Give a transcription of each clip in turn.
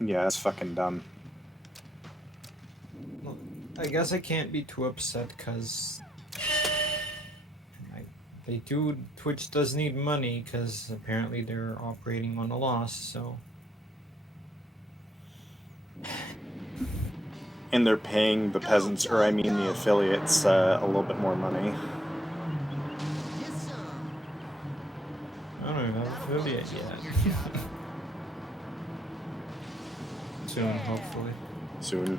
Yeah, that's fucking dumb. Well, I guess I can't be too upset because Twitch does need money because apparently they're operating on a loss. So. And they're paying the peasants, or I mean the affiliates, a little bit more money. I don't even have an affiliate yet. Soon, hopefully. Soon.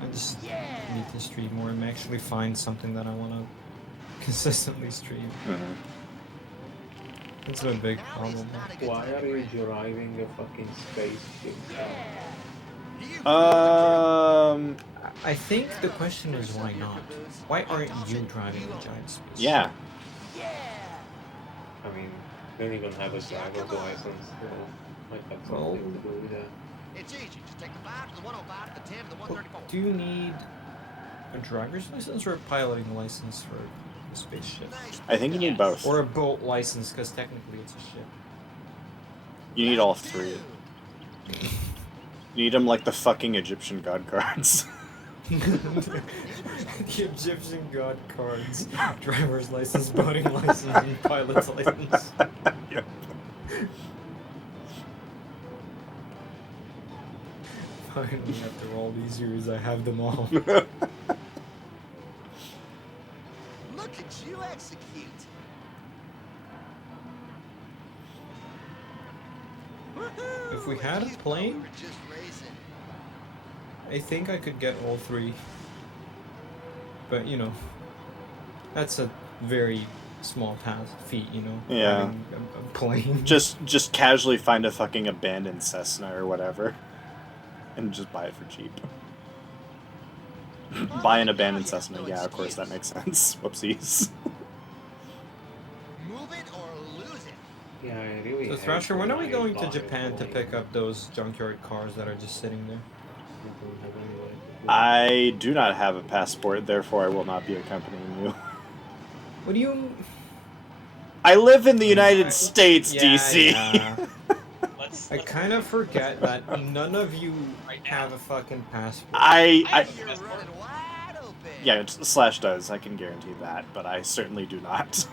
I just need to stream more and actually find something that I want to consistently stream. Mm-hmm. It's a big problem. Why are you driving a fucking spaceship? I think the question is why not? Why aren't you driving a giant spaceship? Yeah. I mean, you don't even have a driver's license, so might have something to do with that. It's easy. Just take the 5 to the 105 to the 10 to the 134. Do you need a driver's license or a piloting license for a spaceship? I think you need both. Or a boat license, because technically it's a ship. You need all three. You need them like the fucking Egyptian god cards. The Egyptian god cards, driver's license, boating license, and pilot's license. Yep. Finally, after all these years, I have them all. Look at you execute. If we had a plane, We're just racing. I think I could get all three. But, you know, that's a very small feat, you know? Yeah. Having a plane. Just casually find a fucking abandoned Cessna or whatever. And just buy it for cheap. Buy an abandoned Cessna. Yeah, of course, that makes sense. Whoopsies. Move it or lose it. Yeah, I really. So, hate Thrasher, when are we I going to buy Japan to like- pick up those junkyard cars that are just sitting there? I don't have any way to do it. I do not have a passport, therefore I will not be accompanying you. What do you... I live in the United States, Yeah, DC. yeah. Let's I kind of forget that none of you have a fucking passport. I You're running wide open. yeah, Slash does. I can guarantee that, but I certainly do not.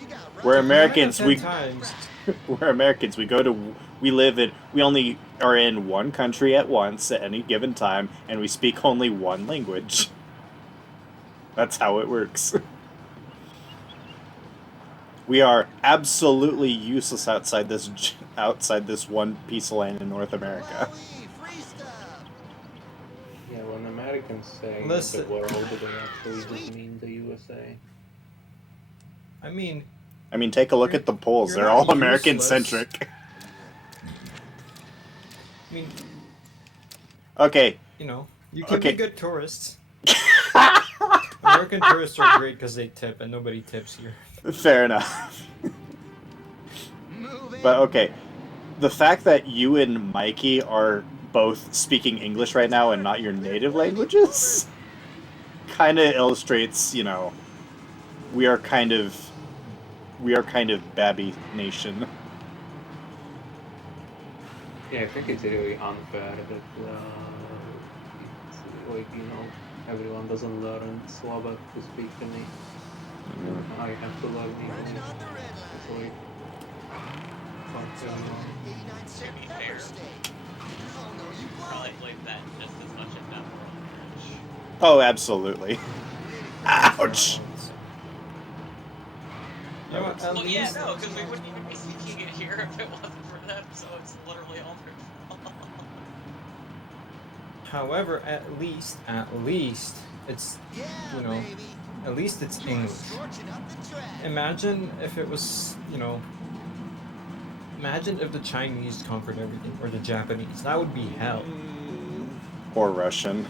You got We're road. Americans. 10 We times. we're Americans. We only are in one country at once at any given time, and we speak only one language. That's how it works. We are absolutely useless outside this one piece of land in North America. Wally, free stuff. Yeah, when Americans say Listen. the world, they actually just mean the USA. I mean, Take a look at the polls. You're They're not all useless. American-centric. I mean, Okay, you know, you can Okay. be good tourists. American tourists are great because they tip, and nobody tips here. fair enough. Move it. But okay, the fact that you and Mikey are both speaking English right now and not your native languages kind of illustrates, you know, we are kind of Babby Nation. Yeah, I think it's really unfair that it's like, you know, everyone doesn't learn Slovak to speak to me. I have to learn English. Running on the red It's line. like, fuck, 89 cent be pepper fair. steak. Oh no, you probably won't. believe that just as much, if not more, on Twitch. Oh, absolutely. Ouch! You know what, at Well, yeah, least- no, because we wouldn't even be speaking it here if it wasn't for them, so it's literally all their fault. However, at least, it's, Yeah, you know, baby. at least it's You are English. scorching up the track. Imagine if it was, you know, imagine if the Chinese conquered everything, or the Japanese. That would be hell. Or Russian.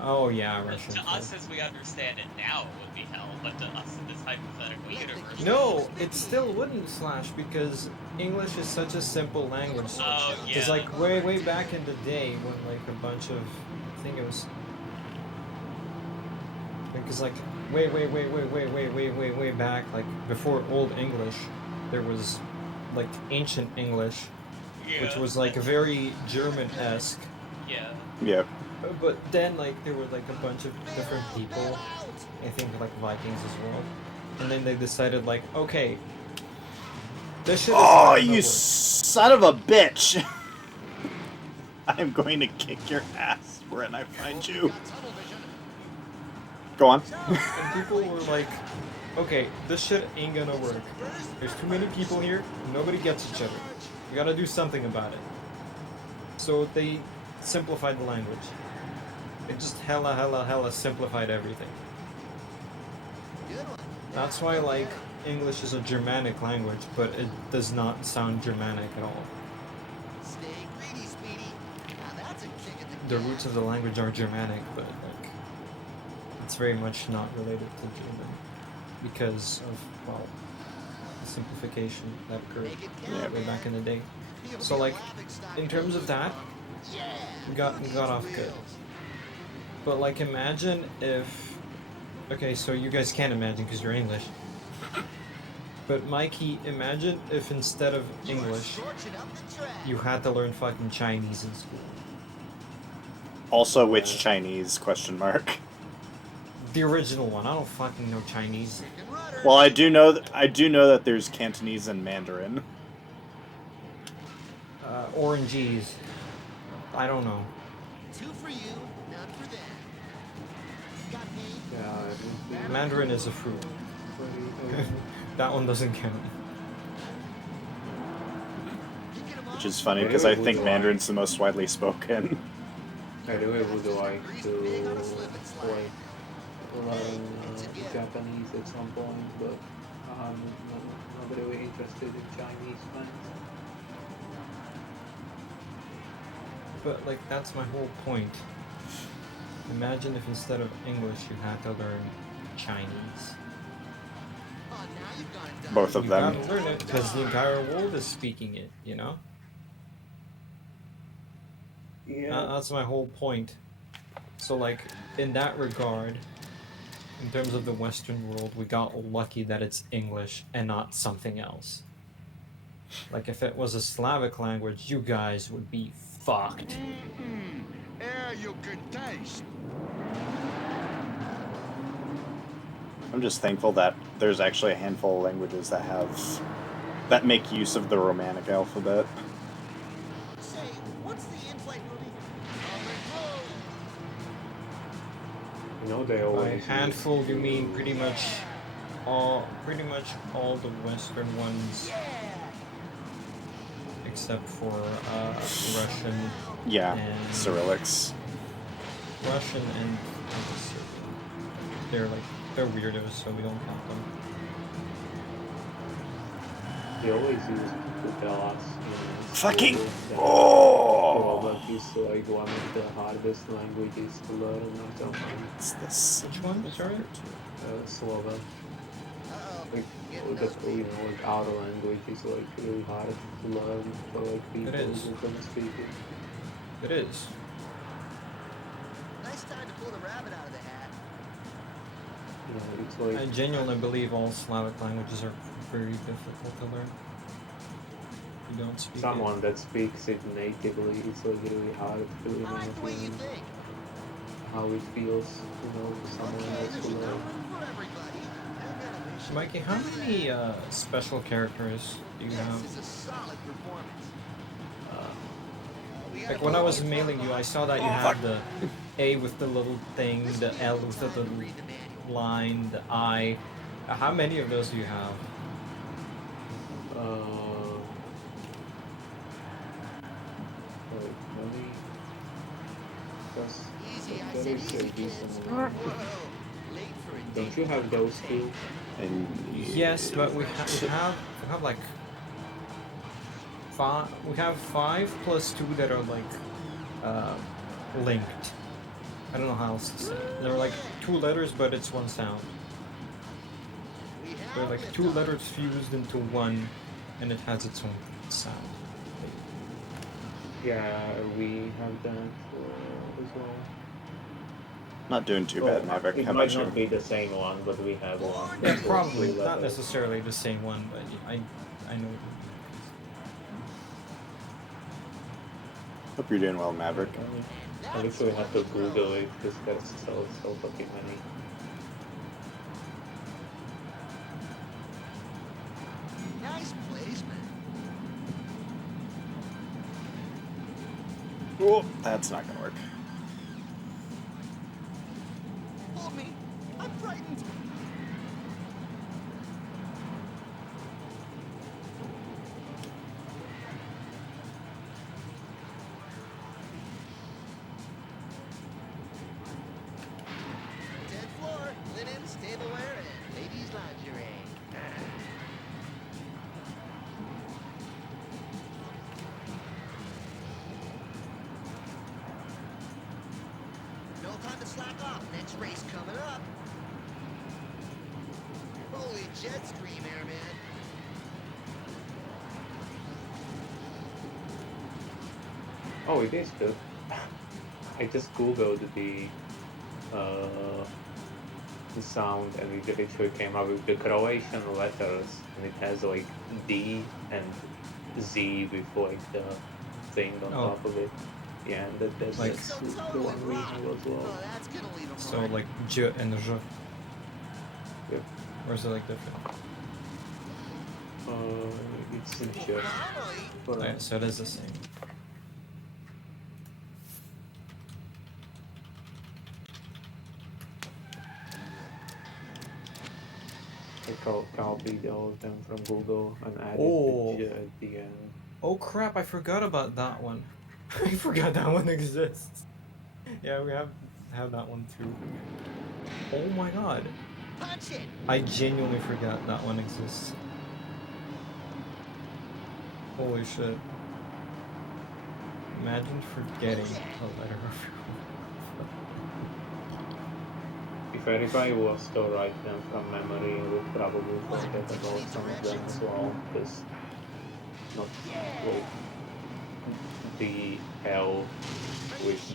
Oh yeah, Russian. To us, as we understand it now, it would be hell, but to us in this hypothetical universe... No, it still wouldn't, Slash, because English is such a simple language. Oh, yeah. Because like way back in the day when like a bunch of, I think it was, because like way back, like before Old English, there was like Ancient English, which was like very German-esque. Yeah. Yeah. But then like there were like a bunch of different people, I think like Vikings as well, and then they decided like, okay, this shit is Oh, not gonna you work. son of a bitch! I'm going to kick your ass when I find you. Go on. And people were like, okay, this shit ain't gonna work. There's too many people here, nobody gets each other. We gotta do something about it. So they simplified the language. They just hella simplified everything. That's why, like, English is a Germanic language, but it does not sound Germanic at all. The roots of the language are Germanic, but, like, it's very much not related to German because of, well, the simplification that occurred way back in the day. So, like, in terms of that, we got off good. But, like, imagine if... Okay, so you guys can't imagine because you're English. But Mikey, imagine if instead of English, you had to learn fucking Chinese in school. Also, which Chinese, question mark. The original one. I don't fucking know Chinese. Well, I do know that there's Cantonese and Mandarin. Oranges. I don't know. Two for you, none for them. Got me. Yeah, I don't think Mandarin is a fruit. That one doesn't count. Which is funny because I think Mandarin's the most widely spoken. I really would like to like learn Japanese at some point, but I'm not really interested in Chinese things. But, like, that's my whole point. Imagine if instead of English you had to learn Chinese. Oh, now you've got it done. Both of You them. gotta learn it because the entire world is speaking it, you know? Yeah. That's my whole point. So, like, in that regard, in terms of the Western world, we got lucky that it's English and not something else. Like, if it was a Slavic language, you guys would be fucked. Air you can taste. I'm just thankful that there's actually a handful of languages that make use of the Romanic alphabet. Say, what's the in-flight movie? You know, they By always handful, you mean pretty much all the Western ones, except for Russian. Yeah, And Cyrillics. Russian and Serbian. They're weirdos, so we don't count them. They always use to tell us. Fucking. Slovak Oh! is like one of the hardest languages to learn or something. What's this? Which one? Sorry? Slovak. Uh-oh. Like, like our language is like really hard to learn for like people is. who can speak it. It is. Nice time to pull the rabbit out of the hat. You know, it's like I genuinely believe all Slavic languages are very difficult to learn. You don't speak someone that speaks it natively. It's like really hard to I like the way you imagine think. how it feels, for someone else to There's enough learn. room for everybody. it. Mikey, how many special characters do you have? This is a solid performance. Like when I was mailing you, I saw that you had the A with the little thing, the L with the little Read the manual. line, the I. How many of those do you have? Like many. Because Easy, I that said is easy, a kids. decent Whoa, amount. late for a Don't date. you have those two? And Yes, but we have like five. We have 5 plus 2 that are like linked. I don't know how else to say it. They're like 2 letters, but it's one sound. We have They're like it 2 done. letters fused into one, and it has its own sound. Yeah, we have that as well. Not doing too bad, Maverick. It How might about not you? be the same one, but we have one. Yeah, that's probably also not level. necessarily the same one, but I know. Hope you're doing well, Maverick. I literally had to Google it because there's so fucking many. Nice placement. Oh, that's not gonna work. Hold me. I'm frightened. Dead floor, linen, tableware, and ladies' lingerie. No time to slack off. Next race coming up. Holy jet stream, airman. Oh, it is good. I just googled the sound, and it literally came up with the Croatian letters, and it has like D and Z with like the thing on Oh. top of it. Yeah, and that's Like- the one we have as well. Oh, that's gonna leave him So like J and J. Yep. Or is it like different? It's in Czech. Oh, yeah, so it is the same. I copied all of them from Google and added Oh. the J at the end. Oh crap! I forgot about that one. I forgot that one exists. Yeah, we have that one too. Oh my god! Punch it. I genuinely forgot that one exists. Holy shit! Imagine forgetting a letter of your If anybody was to write them from memory, it would probably forget about some of them as well, because not like the L with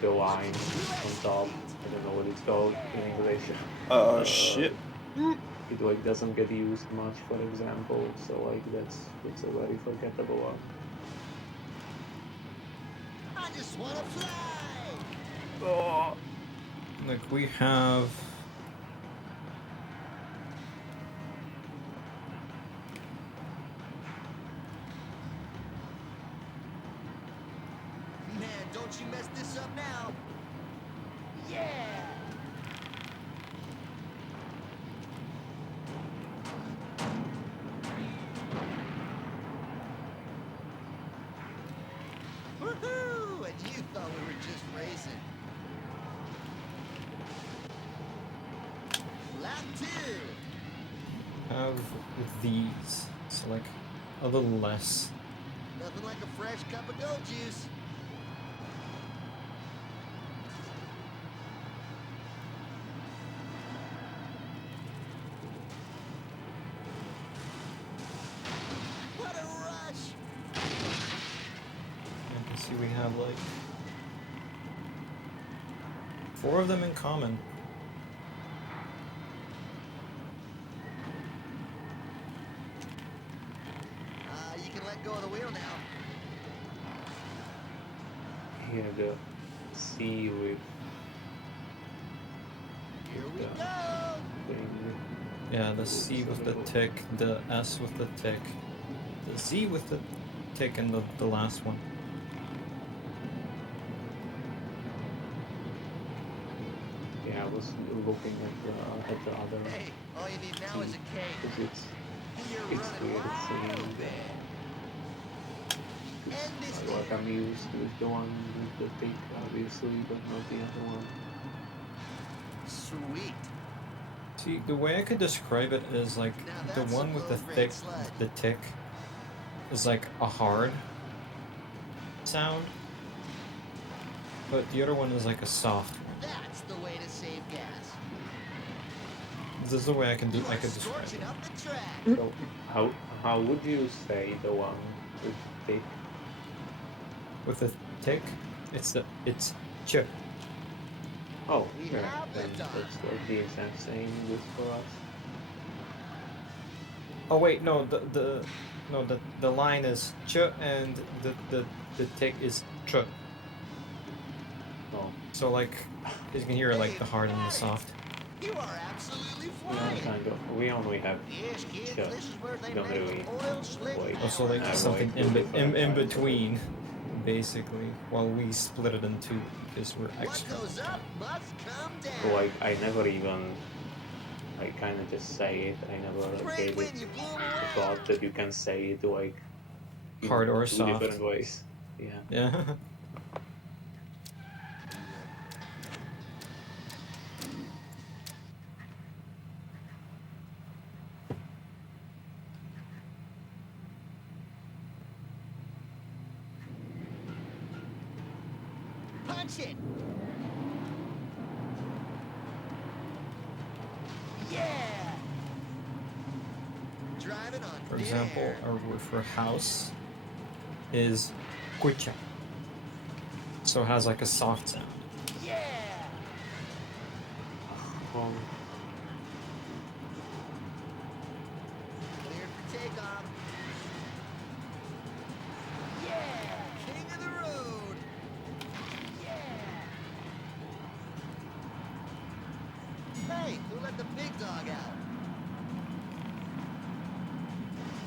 the line on top. I don't know what it's called in English. Oh, shit. It like doesn't get used much, for example. So like that's a very forgettable one. I just wanna fly. Like we have. Man, don't you mess this up now. Yeah. Woohoo! And you thought we were just racing. Lap 2. Have with these. So like a little less. Nothing like a fresh cup of goat juice. What a rush! You can see we have like 4 of them in common. You can let go of the wheel now. Here the C with Here we the go! thing. Yeah, the C with the tick, the S with the tick, the Z with the tick, and the last one. Yeah, I was looking at the other Hey, all you need now is a K. because it's You're it's running weird wild seeing there. End this like I'm used with the one with the tick, obviously, but not the other one. Sweet. See, the way I could describe it is like Now the that's one some with the low-grade thick, sludge. the tick, is like a hard sound, but the other one is like a soft one. That's the way to save gas. This is the way I could You are describe scorching it. up the track. So how would you say the one with tick? With the tick, it's Ch. Oh, We sure. have Then liftoff. that's like the exact same this for us. Oh wait, no, the line is ch and the tick is ch. Oh, So like you can hear like the hard and the soft. You are absolutely yeah, flying. kind of. We only have Yes, kids, ch. this is where they Don't make really the oil slick like Also like power. something avoid the different in kinds of between, basically. While we split it in two because we're What extra. goes up must come So down. like I never even I kind of just say it. I never Great gave when it you blew 'em the away. thought that you can say it like Hard or two different soft. ways. Yeah. Yeah. Punch it. Yeah. Driving on For thin example, air. our word for house is kucha. So it has like a soft sound. Yeah. Um, Cleared for takeoff. Yeah. King of the road. Yeah. Hey, who let the big dog out?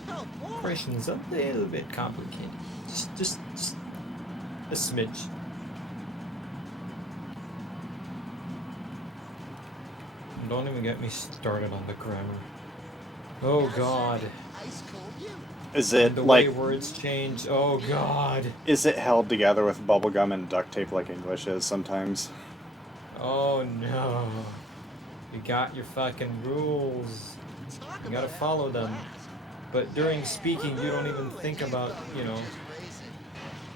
Oh boy. Operation is a little bit complicated. Just a smidge. Don't even get me started on the grammar. Oh god. Ice cold you. Is And it the way like words change. Oh god. is it held together with bubblegum and duct tape like English is sometimes? Oh no. You got your fucking rules. Talk You gotta about follow having a them. blast. But during speaking, you don't even Woohoo! think And you about, thought we you were know, just racing.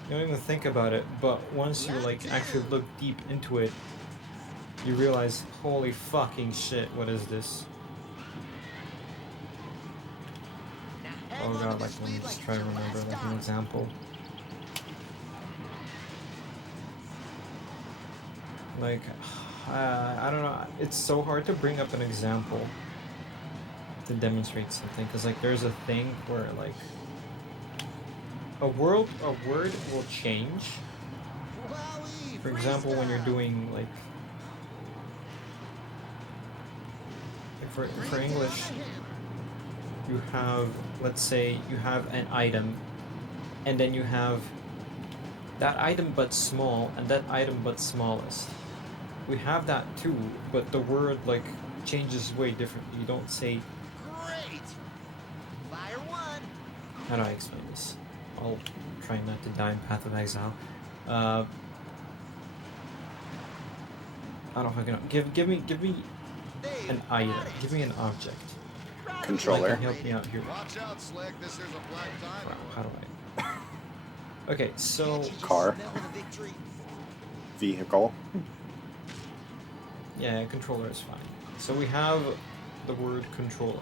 you don't even think about it. But once you like actually look deep into it, you realize, holy fucking shit, what is this? Now hang Oh on to god, like this let me lead just like try it's to your remember last like an stop. example. Like, I don't know. It's so hard to bring up an example to demonstrate something, because like there's a thing where like a word will change. Wowie, For example, when you're freestyle. doing like for Bring it down English, the hammer. you have, let's say you have an item, and then you have that item but small and that item but smallest. We have that too, but the word like changes way differently. You don't say, Great. Fire one. how do I explain this? I'll try not to die in Path of Exile. I don't know how I can give me They've an got item. it. Give me an object. Proud of Controller. Like, help me out here. Watch out, Slick. This is a black Wow, diamond. how do I? Okay, so Can't you just Car. smell the victory? Vehicle. yeah, controller is fine. So we have the word controller,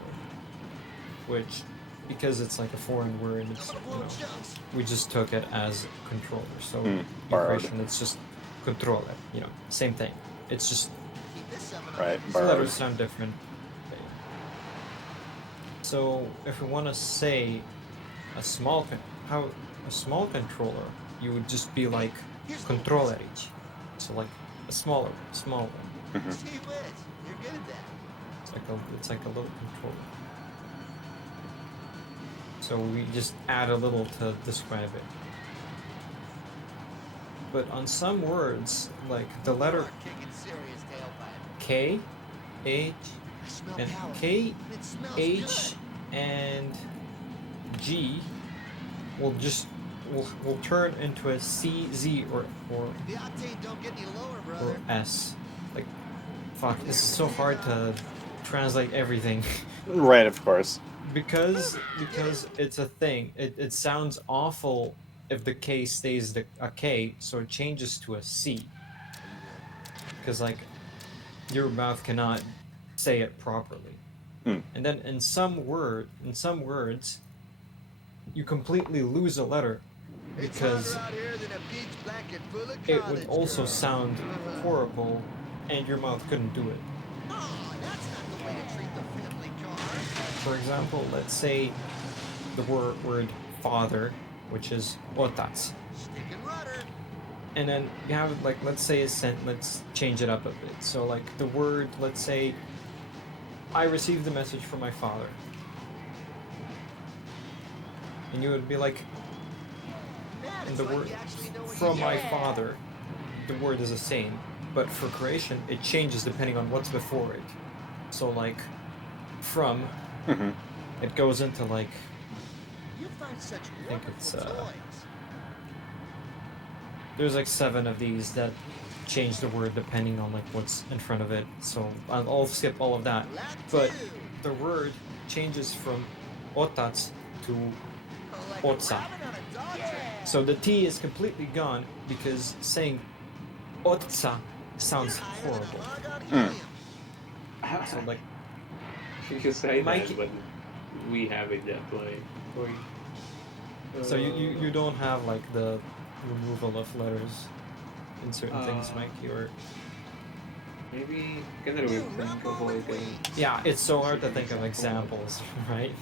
which, because it's like a foreign word, I'm it's, gonna you blow know, chunks. we just took it as controller. So in Borrowed. Croatian, it's just controller. You know, same thing. It's just Keep this up and Right, the borrowed. letters sound different. So if we want to say a small a small controller, you would just be like Here's a little controllerić. So like a small one. Mhm. Gee whiz, you're good at that. It's like a little controller. So we just add a little to describe it. But on some words, like the letter You are kicking serious tailpipe. K, H, I smell and power. K, It smells H, and G will just will turn into a C, Z, or good. The octane don't get any lower, brother. S. Like, fuck, this is so hard to translate everything. Right, of course. because it's a thing. It sounds awful if the K stays a K, so it changes to a C. Because like your mouth cannot say it properly. Hmm. And then in some words, you completely lose a letter, because it would also sound horrible, and your mouth couldn't do it. For example, let's say the word father, which is otats. And then you have, like, let's say let's change it up a bit. So, like, the word, let's say, I received a message from my father. And you would be like, and the word from my father, the word is the same. But for Croatian, it changes depending on what's before it. So, like, from, it goes into, like, I think it's, there's like 7 of these that change the word depending on like what's in front of it. So I'll skip all of that. But the word changes from otats to otsa. So the T is completely gone because saying otsa sounds horrible. So like You say Mike- that, but we have it that way. so you don't have like the removal of letters in certain things, Mikey, or Maybe can we think of like a, yeah, it's so hard to think of examples, right?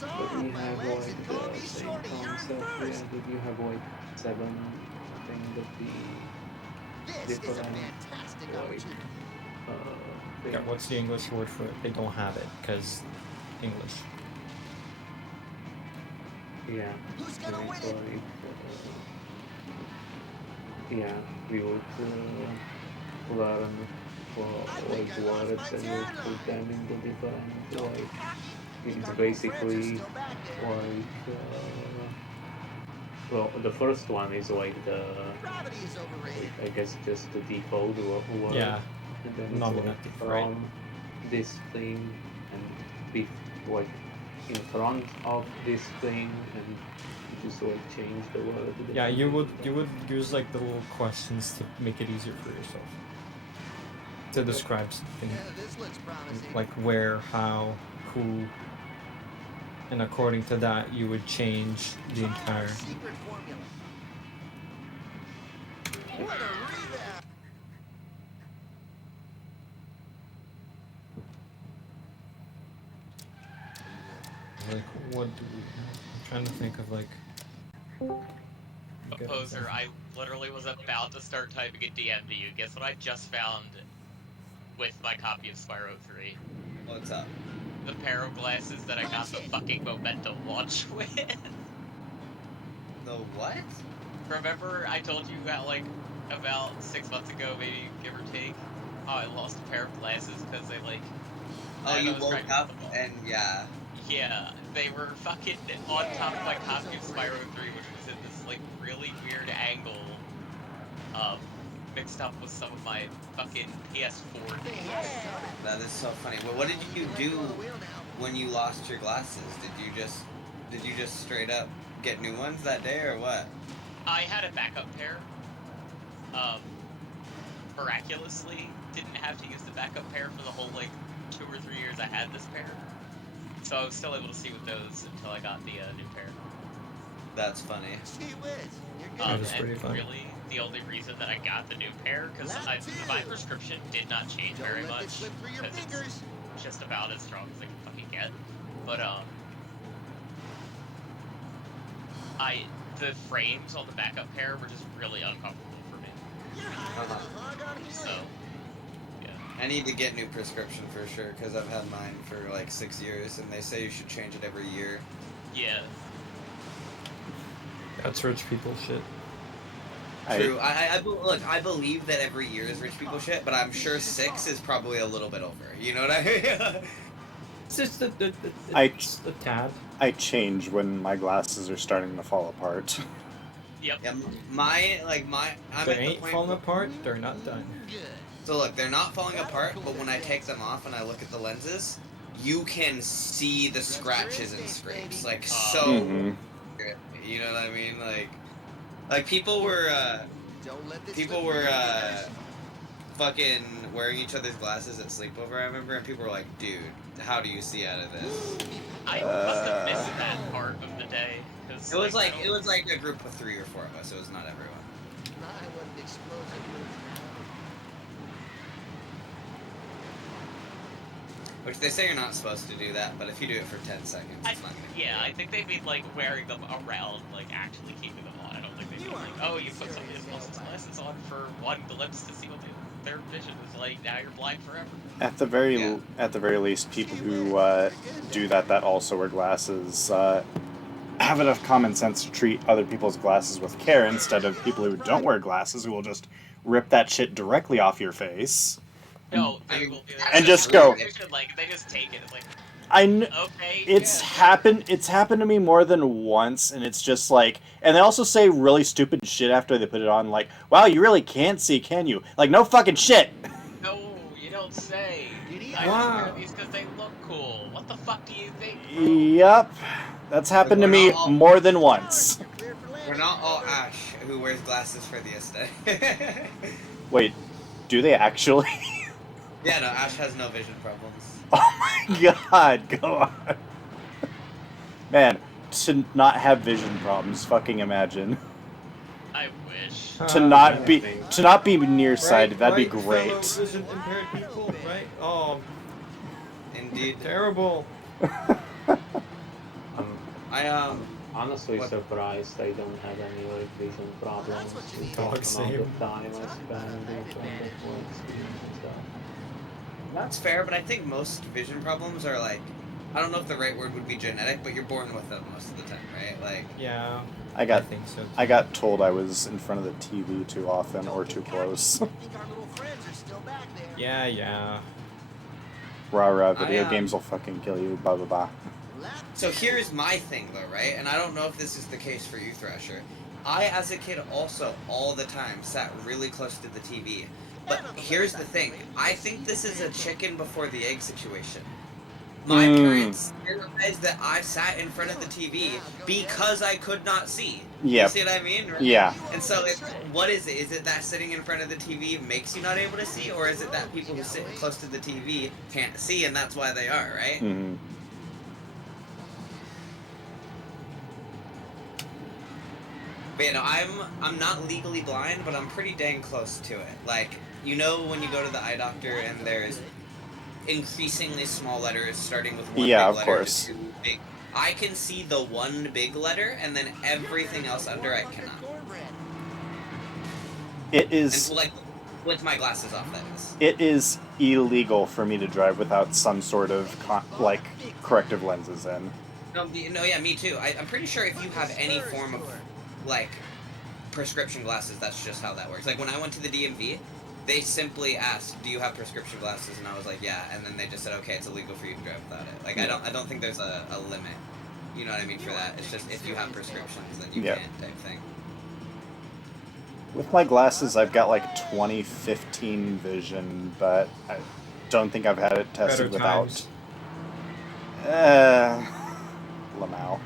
but we have like the same concept. Yeah, that you have like 7 things that the different like Yeah, what's the English word for it? They don't have it because English. Yeah. Who's gonna and win it's it? like, yeah, we would learn like words and would put them into different like it's basically like well the first one is like the Gravity is overrated. I guess just the default word. Yeah, And then it's nominative, like right? from this thing and be like in front of this thing and you just like change the word. Yeah, you would use like the little questions to make it easier for yourself to describe something, Yeah, this looks promising. like where, how, who, and according to that you would change the entire. Secret formula. What a rebound! Like, what do we have? I'm trying to think of like. A poser, I literally was about to start typing a DM to you. Guess what I just found with my copy of Spyro 3? What's up? The pair of glasses that I got the fucking Momentum launch with. The what? Remember I told you how, like, about 6 months ago, maybe, give or take, how I lost a pair of glasses because they, like... Oh, I you was woke trying up to- and yeah. Yeah, they were fucking on top of my copy of Spyro 3, which was in this, like, really weird angle, mixed up with some of my fucking PS4 games. That is so funny. Well, what did you do when you lost your glasses? Did you just straight up get new ones that day or what? I had a backup pair. Miraculously, didn't have to use the backup pair for the whole, like, 2 or 3 years I had this pair. So I was still able to see with those until I got the new pair. That's funny. Gee whiz, you're good. That is And pretty fun. really, the only reason that I got the new pair, because my prescription did not change Don't very let much, this slip through your 'cause fingers. it's just about as strong as I can fucking get. But, the frames on the backup pair were just really uncomfortable for me. You're higher than a hog on helium. So, yeah. I need to get new prescription for sure because I've had mine for like 6 years and they say you should change it every year. Yeah. That's rich people shit. True. Look, I believe that every year is rich people shit, but I'm sure 6 is probably a little bit over. You know what I mean? It's just a tad. I change when my glasses are starting to fall apart. Yep. Yeah, I'm They at the ain't point falling apart. They're not done. Good. So look, they're not falling apart, but when I take them off and I look at the lenses, you can see the scratches and scrapes, like so. Mhm. You know what I mean? Like people were Don't let this people slip were through your fingers. fucking wearing each other's glasses at sleepover. I remember, and people were like, "Dude, how do you see out of this?" I must have missed that part of the day, because was. It was I like don't- it was like a group of 3 or 4 of us. It was not everyone. I wouldn't explode it. Which they say you're not supposed to do that, but if you do it for 10 seconds, it's not gonna. Yeah, I think they mean like wearing them around, like actually keeping them on. I don't think they mean like, oh, you put somebody else's glasses on for one glimpse to see what their vision is like. Now you're blind forever. At the very Yeah. at the very least, people who do that also wear glasses have enough common sense to treat other people's glasses with care instead of people who don't wear glasses who will just rip that shit directly off your face. No, I they mean, will be and just go- Like they just take it. It's like, okay. It's yeah. happened. It's happened to me more than once, and it's just like. And they also say really stupid shit after they put it on, like, "Wow, you really can't see, can you?" Like, no fucking shit. No, you don't say. Idiot. I just wear Wow. these because they look cool. What the fuck do you think? Yep, that's happened to We're me not all- more than once. You're cleared for landing. We're not all Ash who wears glasses for the aesthetic. Wait, do they actually? Yeah, no, Ash has no vision problems. Oh my god, go on. Man, to not have vision problems, fucking imagine. I wish. To not I be think- to not be nearsighted, that'd be fellow great. vision impaired people, right? Oh, Indeed. terrible. I'm honestly What? surprised I don't have any like vision problems with the Dog amount same. of time I spend in front of like screens and stuff. That's fair, but I think most vision problems are like, I don't know if the right word would be genetic, but you're born with them most of the time, right? Like, Yeah, I got think so. I got told I was in front of the TV too often or too close. I think our little friends are still back there. Yeah, yeah. Rah rah, video I, games will fucking kill you, blah blah blah. so here's my thing though, right? And I don't know if this is the case for you, Thrasher. I, as a kid, also all the time sat really close to the TV. But here's the thing. I think this is a chicken before the egg situation. My parents realized that I sat in front of the TV because I could not see. Yep. You see what I mean? Right? Yeah. And so, what is it? Is it that sitting in front of the TV makes you not able to see, or is it that people who sit close to the TV can't see, and that's why they are, right? Hmm. But you know, I'm not legally blind, but I'm pretty dang close to it. Like, you know, when you go to the eye doctor and there's increasingly small letters starting with one Yeah, big of letter course. to 2 big. I can see the one big letter, and then everything else under I cannot. It And is like, with my glasses off, that is. it is illegal for me to drive without some sort of like corrective lenses in. No, yeah, me too. I'm pretty sure if you have any form of, like, prescription glasses, that's just how that works. Like, when I went to the DMV, they simply asked, "Do you have prescription glasses?" And I was like, "Yeah." And then they just said, "Okay, it's illegal for you to drive without it." Like, I don't think there's a limit. You know what I mean for that? It's just if you have prescriptions, then you Yeah. can type thing. With my glasses, I've got like 20/15 vision, but I don't think I've had it tested Better without. times. Lamau.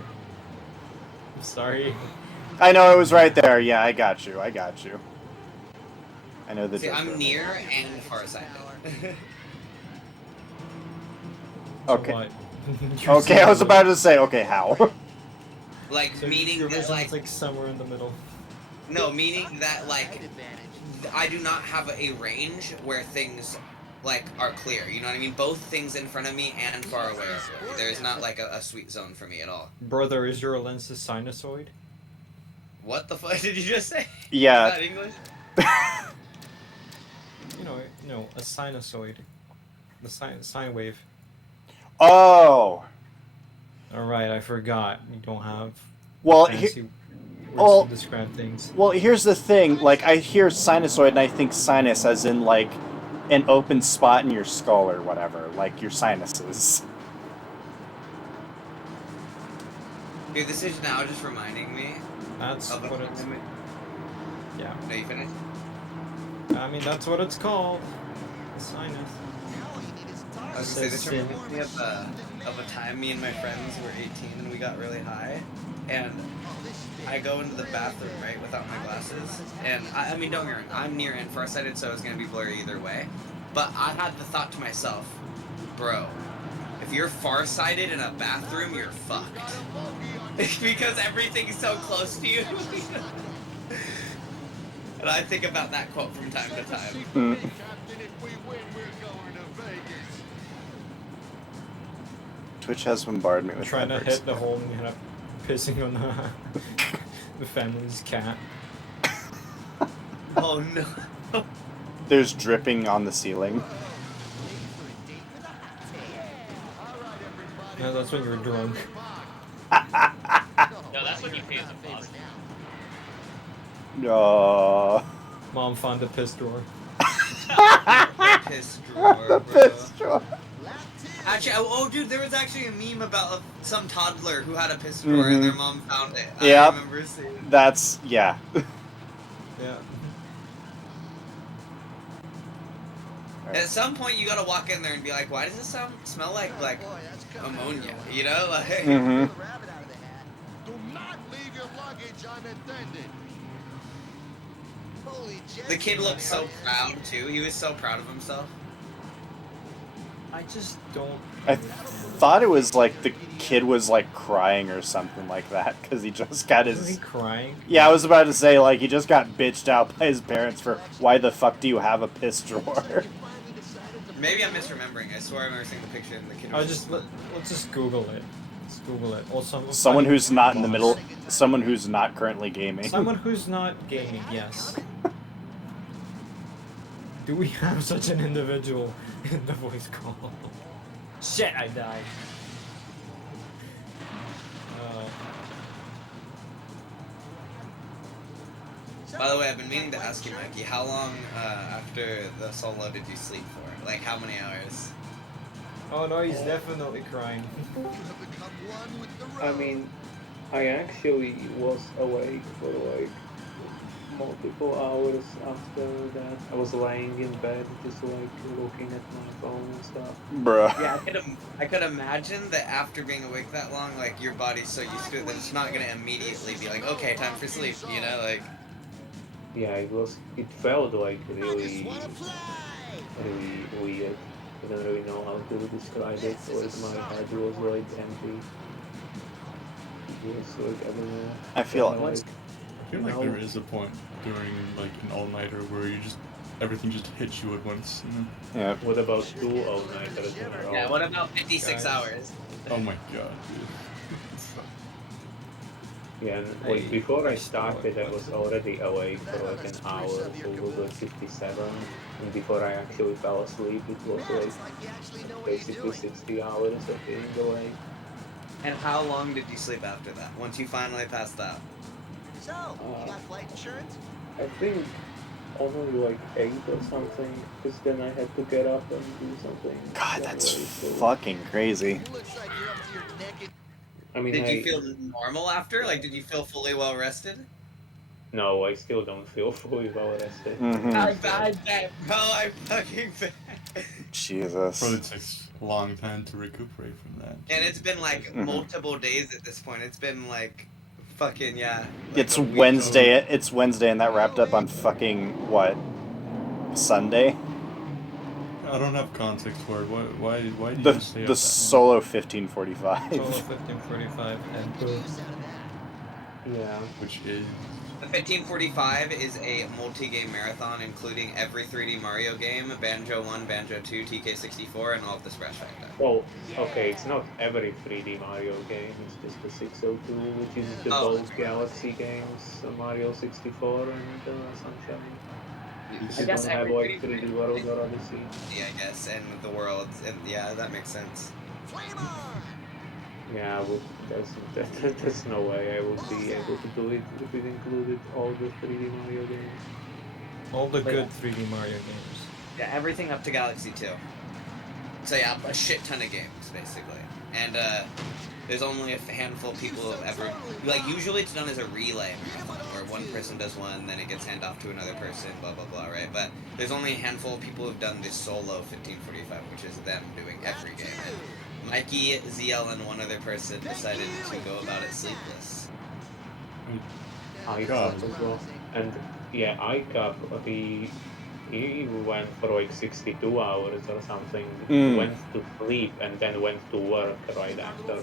I'm sorry. I know it was right there. Yeah, I got you. I know the See, joke I'm there. near and farsighted. So Okay. what? Okay, I was about to say, okay, how? Like, So meaning your that, vision's like, somewhere in the middle. no, meaning that, like, I do not have a range where things, like, are clear. You know what I mean? Both things in front of me and far away are clear. There is not, like, a sweet zone for me at all. Brother, is your lens a sinusoid? What the fuck did you just say? Yeah. Is that English? You know, a sinusoid. The sine wave. Oh. Alright, I forgot. You don't have Well, fancy words well- to describe things. Well, here's the thing. Like, I hear sinusoid and I think sinus as in, like, an open spot in your skull or whatever. Like, your sinuses. Dude, this is now just reminding me That's of a what it's... time. Yeah. No, you finished? I mean, that's what it's called. A sinus. I was gonna say, this reminds me of a time me and my friends were 18 and we got really high, and I go into the bathroom, right, without my glasses, and I mean, don't get me wrong, I'm near and farsighted, so it's gonna be blurry either way, but I had the thought to myself, bro, if you're farsighted in a bathroom, you're fucked. Because everything's so close to you. And I think about that quote from time to time. Captain, if we win, we're going to Vegas. Twitch has bombarded me I'm with trying to adverts. hit the hole and end up pissing on the family's cat. Oh no. There's dripping on the ceiling. No, that's when you're drunk. No, that's when you pay the boss. Oh. Mom found the piss drawer. Piss drawer, bro. Piss drawer. Actually, oh dude, there was actually a meme about some toddler who had a piss drawer and their mom found it. I Yep. remember seeing. That's, yeah. Yeah. At some point, you gotta walk in there and be like, "Why does this smell like ammonia?" You know, like. Mm-hmm. Do not leave your luggage unattended. Holy jets. The kid looked so proud too. He was so proud of himself. I just don't. I thought it was like the kid was like crying or something like that because he just got Is he his. crying? Yeah, I was about to say like he just got bitched out by his parents for why the fuck do you have a piss drawer? Maybe I'm misremembering. I swear I remember seeing the picture and the kid. I Was just let's just Google it. Let's Google it. Or Someone who's not in the middle. Someone who's not currently gaming. Someone who's not gaming. Yes. Do we have such an individual in the voice call? Shit! I died. By the way, I've been meaning to ask you, Mikey, how long after the solo did you sleep for? Like, how many hours? Oh no, he's definitely crying. I mean, I actually was awake for like multiple hours after that. I was laying in bed, just like looking at my phone and stuff. Bruh. Yeah, I could imagine that after being awake that long, like your body's so used to it that it's not gonna immediately be like, okay, time for sleep. You know, like. Yeah, it felt like really weird. I don't really know how to describe it. Like my head was like empty. It was like, I don't know. I feel kinda it. I feel like there is a point during like an all-nighter where you just everything just hits you at once. You know? Yeah. What about 2 all-nighters in a row? Yeah. What about 56 Guys. hours? Oh my god, dude. Yeah, and like before I started, I was already awake for like an hour, so it was like 57. And before I actually fell asleep, it was like basically 60 hours of being awake. And how long did you sleep after that? Once you finally passed out? So, you got flight insurance? I think only like 8 or something, because then I had to get up and do something. God, that's anyway, so- fucking crazy. It looks like you're up to your neck in... I mean, Did you feel normal after? Like, did you feel fully well rested? No, I still don't feel fully well rested. Mhm. I bet, bro. I fucking bet. Jesus. Probably takes a long time to recuperate from that. And it's been like Mhm. multiple days at this point. It's been like, fucking yeah. Like It's a week. Wednesday. It's Wednesday, and that wrapped up on fucking what? Sunday. I don't have context for it. Why did The you stay up the that solo 1545. Solo 1545 and Yeah. long? Which is The 1545 is a multi-game marathon including every 3D Mario game, Banjo 1, Banjo 2, TK64, and all of the Splash Factor. Well, okay, it's not every 3D Mario game, it's just the 602, which is the Oh. both Galaxy games, Mario 64 and Sunshine. I You guess don't have every like 3D 3D World or Odyssey. Yeah, I guess, and the worlds, and yeah, that makes sense. Flame on! Yeah, there's no way I would be able to do it if it included all the 3D Mario games. all the good 3D Mario games. Yeah, everything up to Galaxy 2. So yeah, a shit ton of games, basically. And there's only a handful of people who have ever... Like, usually it's done as a relay marathon, where one person does one, then it gets handed off to another person, blah, blah, blah, right? But there's only a handful of people who've done this solo 1545, which is them doing every game. And Mikey, ZL, and one other person decided to go about it sleepless. I God. got as well. And yeah, I got the he went for like 62 hours or something, Mm. went to sleep, and then went to work right after.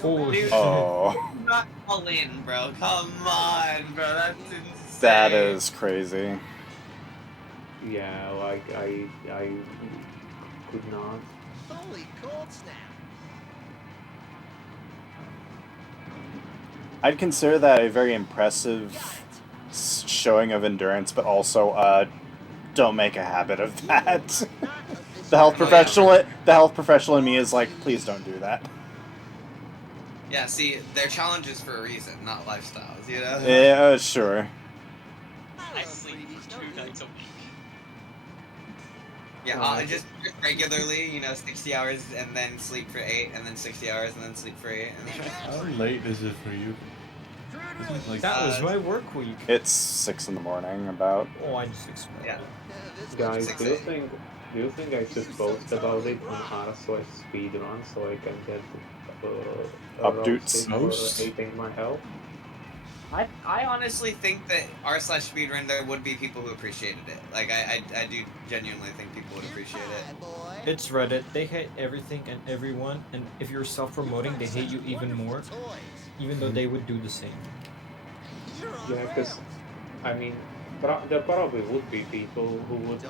Holy Dude, shit. Oh, not all in, bro. Come on, bro. That's insane. that is crazy. Yeah, like I could not. Holy cold snap. I'd consider that a very impressive showing of endurance, but also don't make a habit of that. The health professional in me is like, please don't do that. Yeah, see, they're challenges for a reason, not lifestyles, you know? Yeah, sure. I sleep for 2 nights a week. Yeah, Oh, just regularly, 60 hours and then sleep for 8, and then 60 hours and then sleep for 8. And then... How late is it for you? Isn't it like That was my work week. It's 6 in the morning, about. Oh, I just exploded. Yeah. Guys, Six, do you eight. think I should post about it on r/speedrun so I can get Updates. roasted for hating my health? I honestly think that r/speedrun there would be people who appreciated it. Like I do genuinely think people would appreciate it. It's Reddit. They hate everything and everyone, and if you're self-promoting, they hate you even more, even though they would do the same. Yeah, because I mean, there probably would be people who would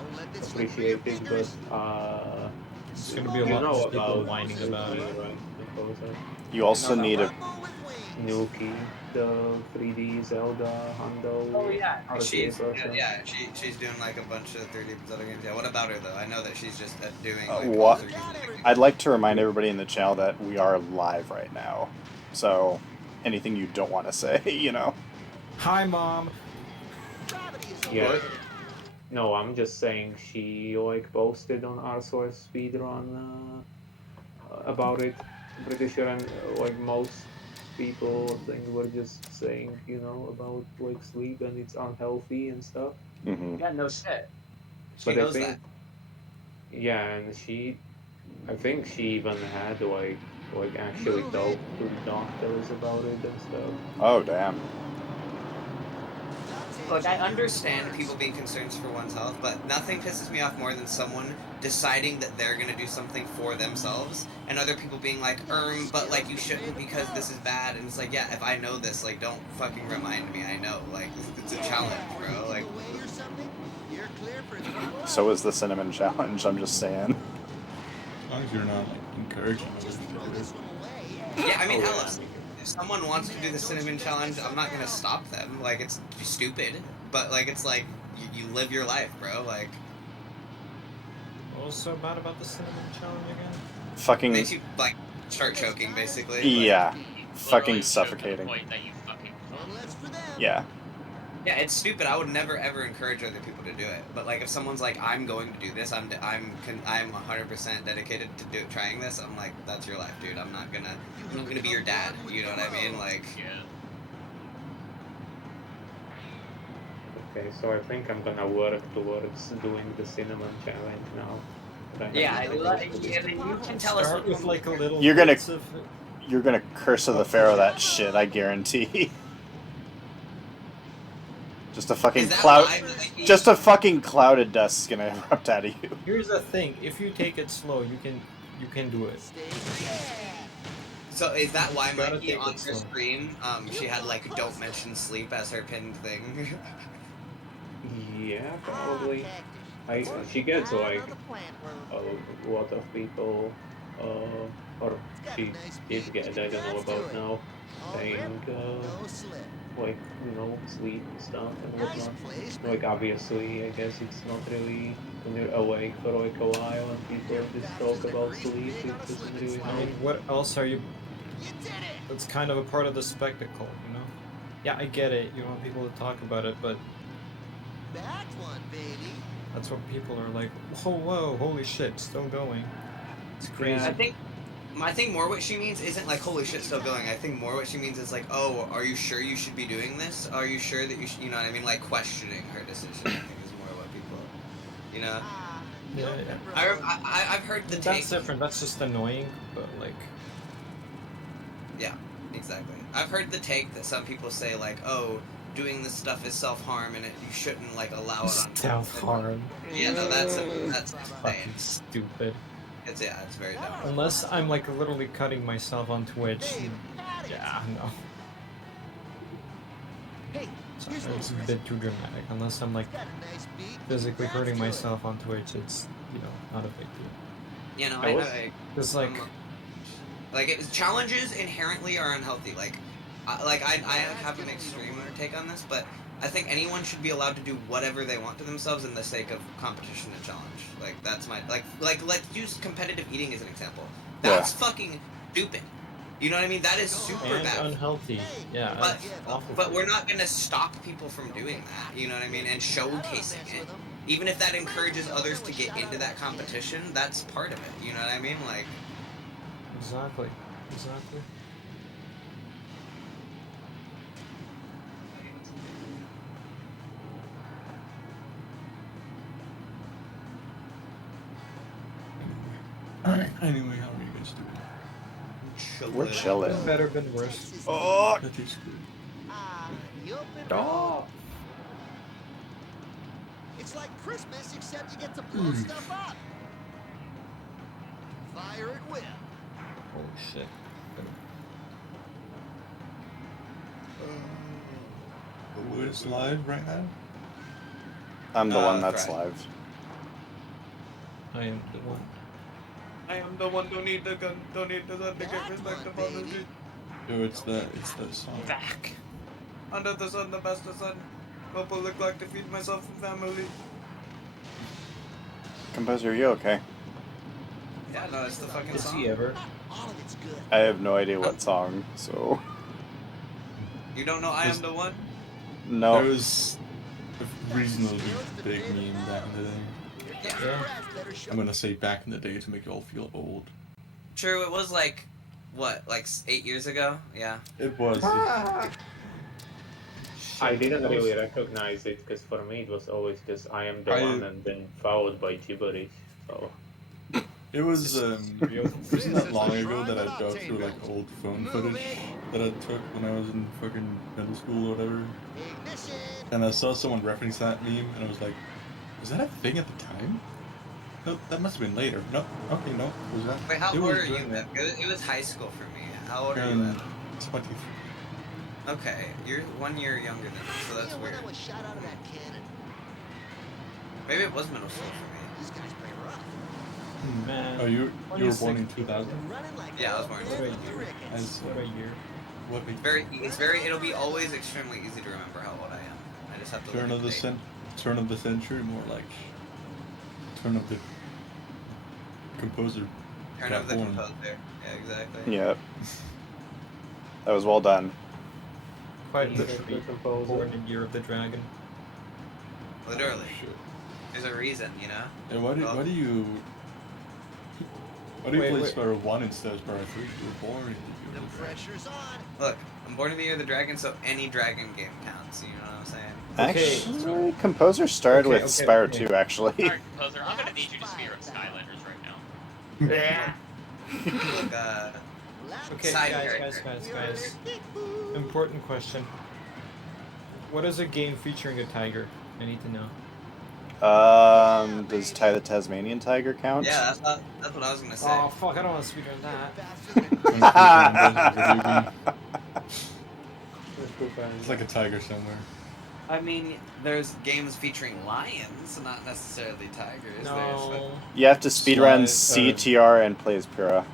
appreciate it, but It's gonna be a you lot know more people about whining about it. Nuki, right? Composer? You also need a. Nuki, the 3D Zelda handle. Oh yeah, RTA person. she's doing like a bunch of 3D Zelda games. Yeah, what about her though? I know that she's just doing like What? all 3D. I'd like to remind everybody in the channel that we are live right now. So, anything you don't want to say, Hi, Mom. Yeah. No, I'm just saying she like posted on r/source speedrun about it. Pretty sure, and like most people, I think were just saying, about like sleep and it's unhealthy and stuff. Mm-hmm. Yeah, no shit. She But knows I think, that. yeah, and I think she even had like actually talked to doctors about it and stuff. Oh, damn. Look, I understand people being concerned for one's health, but nothing pisses me off more than someone deciding that they're gonna do something for themselves, and other people being like, but like you shouldn't because this is bad, and it's like, yeah, if I know this, like, don't fucking remind me. I know, like, it's a challenge, bro. Like, So is the cinnamon challenge, I'm just saying. As long as you're not like encouraging others to do it. yeah, I mean, Oh, hell, yeah. if someone wants to do the cinnamon challenge, I'm not gonna stop them. Like, it's stupid, but like, it's like you live your life, bro. Like, What was so bad about the cinnamon challenge again? Fucking. makes you like start choking, basically. Yeah. Literally Fucking choke to the suffocating. point that you fucking Yeah. Yeah, it's stupid. I would never ever encourage other people to do it. But like, if someone's like, "I'm going to do this. I'm 100% dedicated to trying this." I'm like, "That's your life, dude. I'm not gonna be your dad." You know what I mean? Like, yeah. Okay, so I think I'm gonna work towards doing the cinnamon challenge now. That I yeah, have and then you can tell us Start what with like a little. You're gonna- bits of it. You're gonna curse of the pharaoh that shit, I guarantee. Just a fucking Is that cloud. why, like, Just a fucking cloud of dust is gonna erupt out of you. Here's the thing: if you take it slow, you can do it. So is that why Gotta Mikey take on it her slow. stream, she had like "Don't mention sleep" as her pinned thing? Yeah, probably. She gets like a lot of people, or she did get, I don't know about now, saying like sleep and stuff and whatnot. Like obviously, I guess it's not really when you're awake for like a while and people just talk about sleep. It doesn't really I help. mean, what else are you? It's kind of a part of the spectacle, you know. Yeah, I get it. You want people to talk about it, but That's one, baby. that's what people are like. Whoa, holy shit, still going. It's crazy. I think more what she means isn't like "Holy shit, still going." I think more what she means is like, "Oh, are you sure you should be doing this? Are you sure that you should?" You know what I mean? Like questioning her decision. I think is more what people, you know. Yeah. I've heard the That's take. different. That's just annoying, but like. Yeah, exactly. I've heard the take that some people say like, "Oh, doing this stuff is self-harm and you shouldn't like allow it on. Self-harm. Yeah, no, that's Fucking insane. stupid. It's very dumb. Unless I'm like literally cutting myself on Twitch. Yeah, no. So it's a bit too dramatic. Unless I'm like physically hurting myself on Twitch, it's, you know, not a big deal. You know, It's like, challenges inherently are unhealthy. I have an extreme take on this, but I think anyone should be allowed to do whatever they want to themselves in the sake of competition and challenge. Like that's my let's use competitive eating as an example. That's fucking stupid. You know what I mean? That is super and bad. Unhealthy. Yeah. But awful. but we're not gonna stop people from doing that. You know what I mean? And showcasing it. Even if that encourages others to get into that competition, that's part of it. You know what I mean? Like. Exactly. Anyway, how are you guys doing? We're chilling. Better been worse. Oh! That tastes good. Oh! It's like Christmas, except you get to blow stuff up. Fire at will. Holy shit. Who is live right now? I'm the one that's right. live. I am the one. I am the one who need the gun, don't need the gun to get respect upon the street. Yo, it's that song. Back. Under the sun, the best of sun. Purple look like to feed myself and family. Composer, are you okay? Yeah, no, it's the fucking Is song. he ever? All of it's good. I have no idea what song, so... You don't know I am the one? No. There was a reasonably big meme back in the day. Yeah. I'm gonna say back in the day to make you all feel old. True, it was like, what, like 8 years ago? Yeah. It was. I didn't really recognize it because for me it was always just I am the one and then followed by gibberish. So It was wasn't that long ago that I dug through like old phone footage that I took when I was in fucking middle school or whatever. And I saw someone reference that meme and I was like, was that a thing at the time? No, that must have been later. No, okay, no. Was that? Wait, how it old was are you during then? It was high school for me. How old are you Um, then? 23. Okay, you're 1 year younger than me, so that's weird. Was shot out of that cannon. Maybe it was middle school for me. These guys play rough. Man. Oh, you were 26. born in 2000? Running like Yeah, I was born in What a 2000. year. As What a year. what we It'll be always extremely easy to remember how old I am. I just have to turn look of the at the date. turn of the century, more like turn of the composer. Turn got of the born. composer. Yeah, exactly. Yeah. That was well done. Quite the literally composer. born in Year of the Dragon. Literally. Shit. There's a reason, you know? Yeah, why do you Wait, play wait. Spyro 1 instead of Spyro 3? You were born in the The year of the dragon. pressure's on. Look, I'm born in the year of the dragon, so any dragon game counts, you know what I'm saying? Okay. Actually, Composer started Okay, with okay, Spyro okay. 2, actually. Alright, Composer, I'm gonna need you to speedrun Skylanders right now. Yeah. Look, Okay, Side guys. Important question. What is a game featuring a tiger? I need to know. Does Ty the Tasmanian Tiger count? yeah, that's what I was gonna say. Oh fuck! I don't want to speedrun that. It's like a tiger somewhere. I mean, there's games featuring lions, not necessarily tigers. No. You have to speedrun Slide, CTR and play as Pyrrha.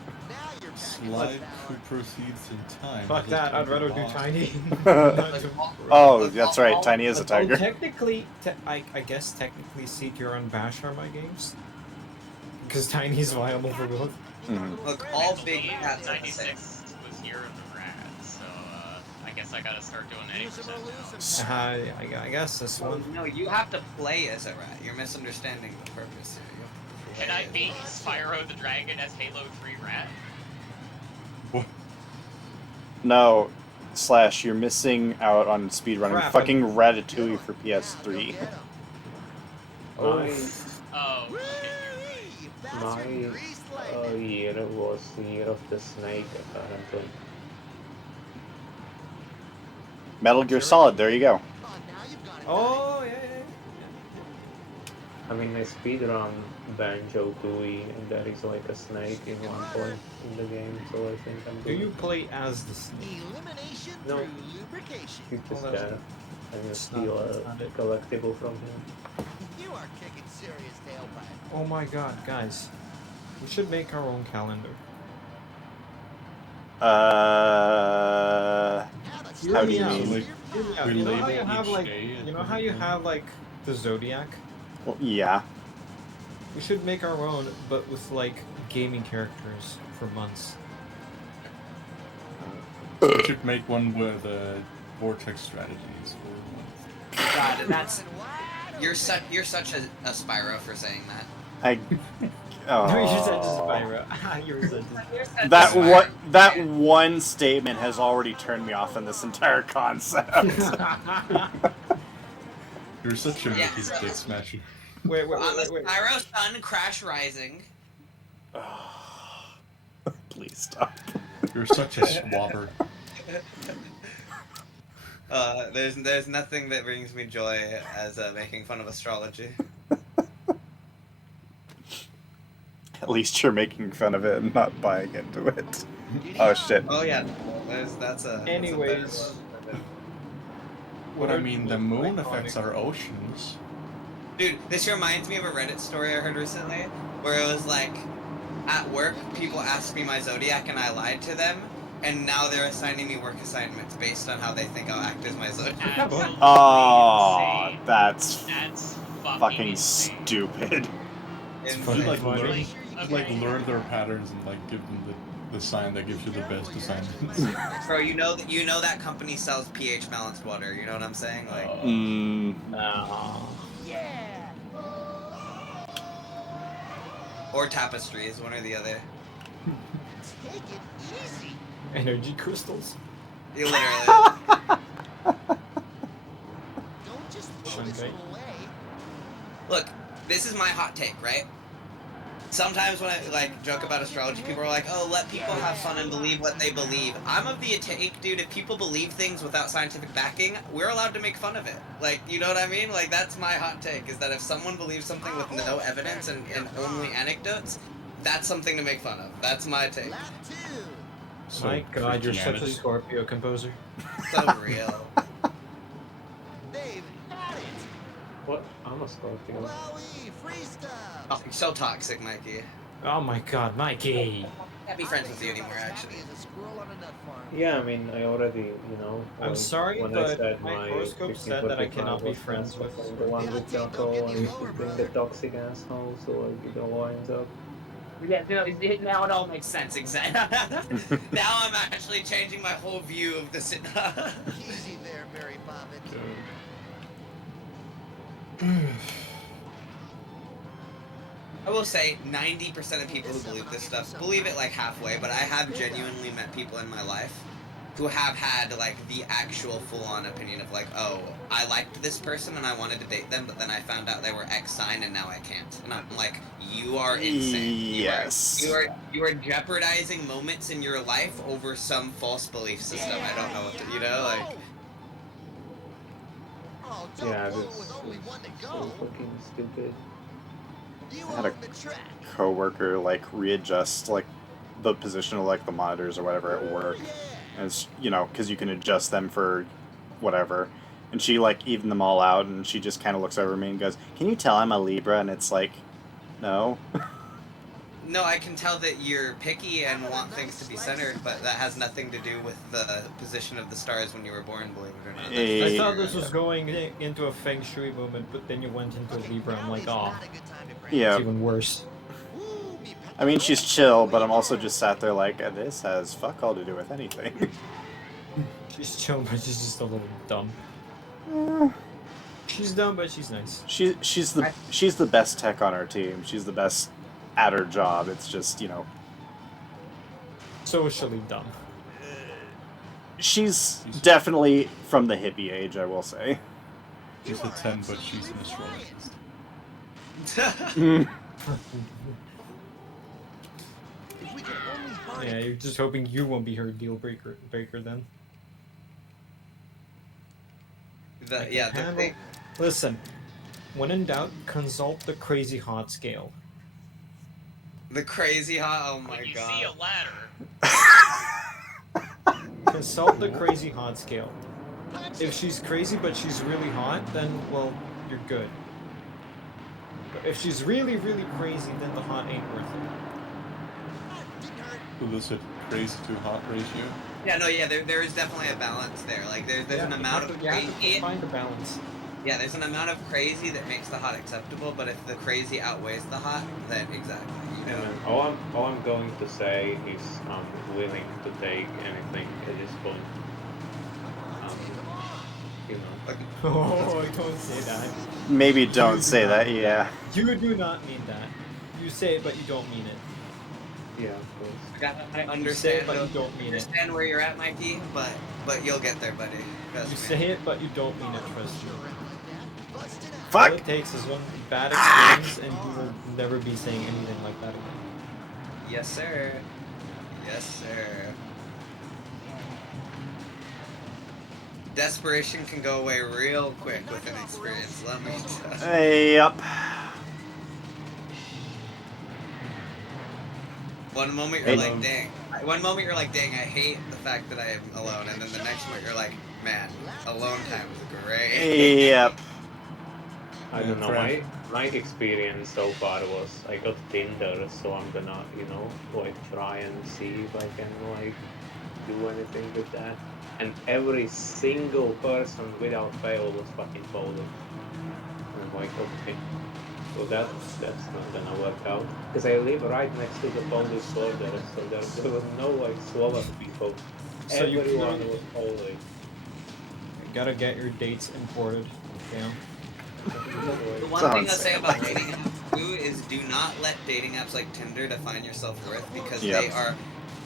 Slide who proceeds in time. Fuck has that! I'd rather do boss. Tiny. Oh, that's right. Tiny is a tiger. Technically, I guess technically CTR and Bash are my games. Because Tiny is viable for both. Mhm. Look, all I big believe cats are the same. 96 was Year of the Rat, so I guess I gotta start doing 80% now. I guess this one. No, you have to play as a rat. You're misunderstanding the purpose here. You have to Can play I as beat a rat. Spyro the Dragon as Halo 3 Rat? What? No, Slash, you're missing out on speedrunning Crap, fucking Ratatouille for PS3. my Oh, shit, you're right. my year was the year of the snake apparently. Metal Gear Solid. There you go. Oh yeah. I mean, I speedrun Banjo-Tooie, and there is like a snake in one point in the game, so I think I'm Do doing you play as the snake? Elimination No. through lubrication. He's just Oh, that's- there. I can it's steal not- a it's not it. collectible from him. You are kicking serious tailpipe. Oh my god, guys. We should make our own calendar. How do you Yeah. mean? Like, Yeah, we you know how label you have each like, day you know as how a you thing? have like the zodiac? Well, yeah. We should make our own, but with like gaming characters for months. We should make one with vortex strategies for a month. God, that's you're such a Spyro for saying that. I. Oh. No, you said just Spyro. You said just That one statement has already turned me off on this entire concept. You're such a Yeah, Mickey's so- dick smasher. Wait. I'm a Spyro son, Crash Rising. Please stop. You're such a swabber. There's nothing that brings me joy as making fun of astrology. At least you're making fun of it and not buying into it. Oh shit. Oh yeah, that's a. Anyways. What I mean, the moon affects our oceans. Dude, this reminds me of a Reddit story I heard recently, where it was like, at work, people asked me my zodiac and I lied to them, and now they're assigning me work assignments based on how they think I'll act as my zodiac. Absolutely Oh, insane. that's That's fucking insane. stupid. You fucking like funny. learn, Okay. like learn their patterns and like give them the sign that gives you the best assignments. Bro, you know that company sells pH balanced water. You know what I'm saying? Like, Yeah. or tapestries, one or the other. Take it easy. Energy crystals. You literally. Don't just throw this Okay. one away. Look, this is my hot take, right? Sometimes when I like joke about astrology, people are like, "Oh, let people have fun and believe what they believe." I'm of the take, dude. If people believe things without scientific backing, we're allowed to make fun of it. Like, you know what I mean? Like, that's my hot take: is that if someone believes something with no evidence and only anecdotes, that's something to make fun of. That's my take. Lap two. So, My god, you're such a Christianity. Scorpio composer. So real. They've had it. What? I'm a Scorpio. Wowie, free stuff. Oh, you're so toxic, Mikey. Oh my god, Mikey! Can't be friends with you anymore, actually. Happy as a squirrel on a nut farm. Yeah, I mean, I already, you know. I'm sorry, when but I said my horoscope said that I cannot be friends with the one with Jocko and being the toxic asshole, so I did all lines up. Yeah, now it all makes sense, exactly. Now I'm actually changing my whole view of this. Easy there, Mary Poppins. I will say 90% of people who believe this stuff believe it like halfway, but I have genuinely met people in my life who have had like the actual full-on opinion of like, oh, I liked this person and I wanted to date them, but then I found out they were X sign and now I can't. And I'm like, you are insane. Yes. You are jeopardizing moments in your life over some false belief system. I don't know what to, you know, like. Oh, don't Yeah, blow this with only one to so go. fucking stupid. You I had a- own the track. Coworker like readjust like the position of like the monitors or whatever at work, Yeah. and it's, you know, because you can adjust them for whatever. And she like evened them all out, and she just kind of looks over me and goes, "Can you tell I'm a Libra?" And it's like, no. No, I can tell that you're picky and want things to be centered, but that has nothing to do with the position of the stars when you were born, believe it or not. That's Eh, I just thought your- this was going into a Feng Shui moment, but then you went into Libra. I'm like, oh, Yeah. it's even worse. I mean, she's chill, but I'm also just sat there like, this has fuck all to do with anything. She's chill, but she's just a little dumb. She's dumb, but she's nice. She's the best tech on our team. She's the best at her job. It's just, you know, Socially dumb. she's definitely from the hippie age, I will say. She's a 10, but she's an astrologist. If we could only find Yeah, you're just hoping you won't be her deal breaker then. I Yeah, can the handle. thing. Listen, when in doubt, consult the crazy hot scale. The crazy hot. Oh my When you god. see a ladder, Consult the crazy hot scale. If she's crazy but she's really hot, then well, you're good. But if she's really, really crazy, then the hot ain't worth it. So this is crazy to hot ratio. Yeah, no, yeah, there is definitely a balance there. Like there's Yeah, an you amount have of to, you have to crazy. find the balance. Yeah, there's an amount of crazy that makes the hot acceptable, but if the crazy outweighs the hot, then exactly, you And know. then all I'm going to say is I'm willing to take anything at this point. You know. Like, Oh, don't say that. Maybe don't do say not. that, yeah. You do not mean that. You say it, but you don't mean it. Yeah, of course. I You say understand, it, but you don't mean it. understand where you're at, Mikey, but you'll get there, buddy. Trust You me. say it, but you don't mean it, trust me. All Fuck! it takes is one bad experience, and you will never be saying anything like that again. Yes, sir. Yes, sir. Desperation can go away real quick with an experience, let me tell you. Yep. One moment you're like, dang. One moment you're like, dang, I hate the fact that I am alone, and then the next moment you're like, man, alone time is great. Yep. I don't know. My experience so far was I got Tinder, so I'm gonna, you know, like try and see if I can like do anything with that. And every single person without fail was fucking Polish. And I'm like, okay, so that's not gonna work out because I live right next to the Polish border, so there was no like Slovak people. So you Everyone clearly- was Polish. You gotta get your dates imported. Yeah. The one Sounds thing I'll say sad. about dating apps too is do not let dating apps like Tinder define your self-worth because Yep. they are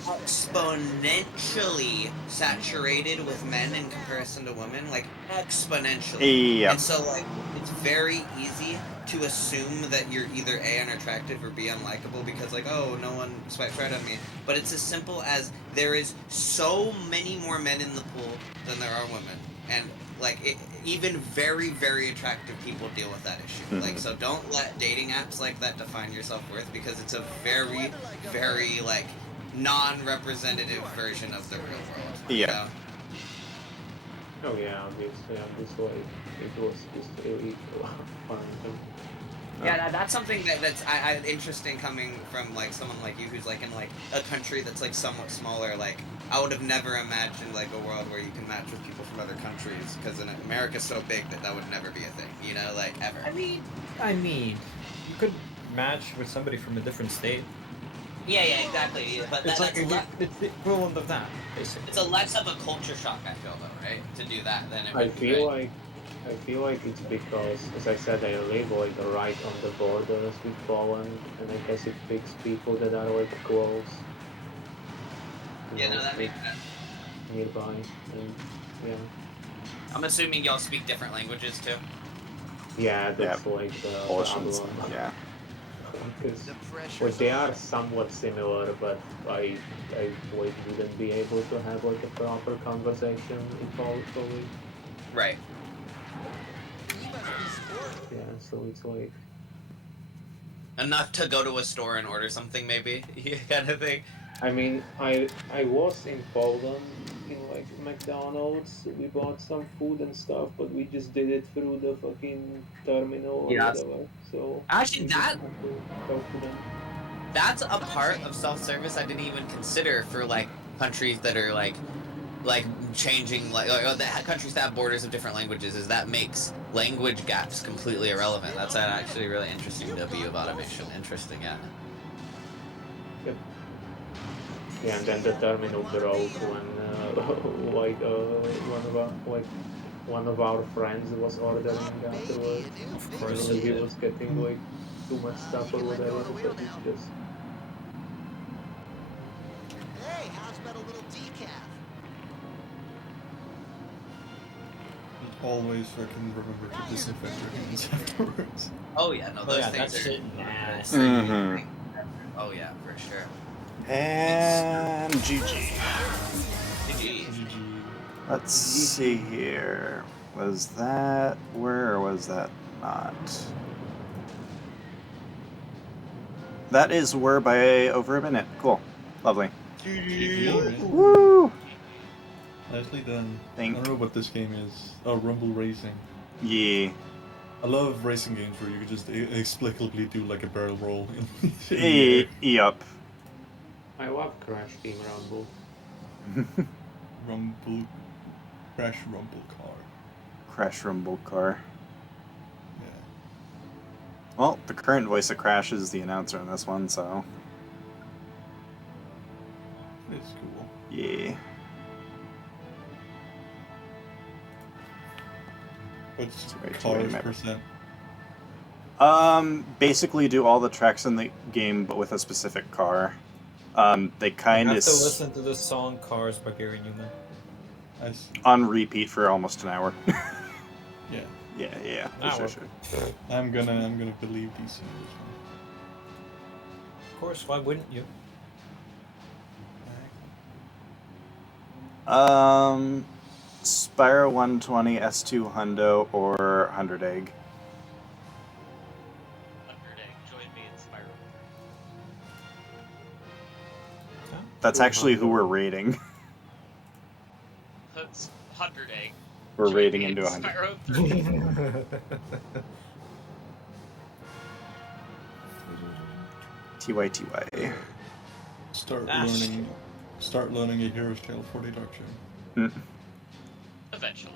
exponentially saturated with men in comparison to women, like exponentially. Yep. And so like it's very easy to assume that you're either A, unattractive or B, unlikable because like, oh, no one swipes right on me. But it's as simple as there is so many more men in the pool than there are women. And like even very, very attractive people deal with that issue. Mhm. Like, so don't let dating apps like that define your self-worth because it's a very, very like non-representative version of the real world. Yeah. You know? Oh yeah, obviously, it was just really fun. Yeah, that's something that's interesting coming from like someone like you who's like in like a country that's like somewhat smaller. Like I would have never imagined like a world where you can match with people from other countries because America's so big that would never be a thing. You know, like ever. I mean, you could match with somebody from a different state. Yeah, exactly. Yeah, but It's like it's the equivalent of that, basically. it's a less of a culture shock, I feel though, right? To do that than it I would be, feel right? like it's because, as I said, I live like right on the borders with Poland, and I guess it picks people that are like close. You Yeah, know, no, that like, makes sense. nearby, and yeah, I'm assuming y'all speak different languages too. yeah, that's like the Polish, problem. yeah. Because well, they are somewhat similar, but I like wouldn't be able to have like a proper conversation in Polish. Right. Yeah, so it's like. Enough to go to a store and order something, maybe, kind of thing. I mean, I was in Poland in like McDonald's. We bought some food and stuff, but we just did it through the fucking terminal or Yes. whatever. So Actually, we just had to talk to them. That's a part of self-service I didn't even consider for like countries that are like changing like the countries that have borders of different languages is that makes language gaps completely irrelevant. That's actually really interesting to view of automation. Interesting, yeah. Yep. Yeah, and then the terminal broke when one of our friends was ordering afterwards. Of course. And he was getting like too much stuff or whatever, so he just. Hey, how's about a little decaf? Always fucking remember to disinfect your hands afterwards. Oh yeah, no, those yeah, things that are shit nasty. Mhm. Oh yeah, for sure. And GG. GG. GG. Let's see here. Was that where or was that not? That is where by over a minute. Cool. Lovely. Woo! Nicely done. I Thank- don't know what this game is. Oh, Rumble Racing. Yeah. I love racing games where you can just inexplicably do like a barrel roll in the air. Yup. I love Crash Team Rumble. Rumble. Crash Rumble Car. Crash Rumble Car. Yeah. Well, the current voice of Crash is the announcer in this one, so. It's cool. Yeah. What's Wait, cars wait, percent? Basically do all the tracks in the game, but with a specific car. They I kind have of to listen to the song Cars by Gary Newman. I see. on repeat for almost an hour. Yeah. Yeah. Hour. Sure. I'm gonna believe DC on this Of course, why wouldn't you? Spyro 120, S2 Hundo, or 100 Egg. 100 Egg. Join me in Spyro. That's actually who we're rating. That's 100 Egg. We're Join rating me into in 100. Spyro 3. TYTY. Start learning a Hero's Tale 40 Dark Chain. Mm. Eventually.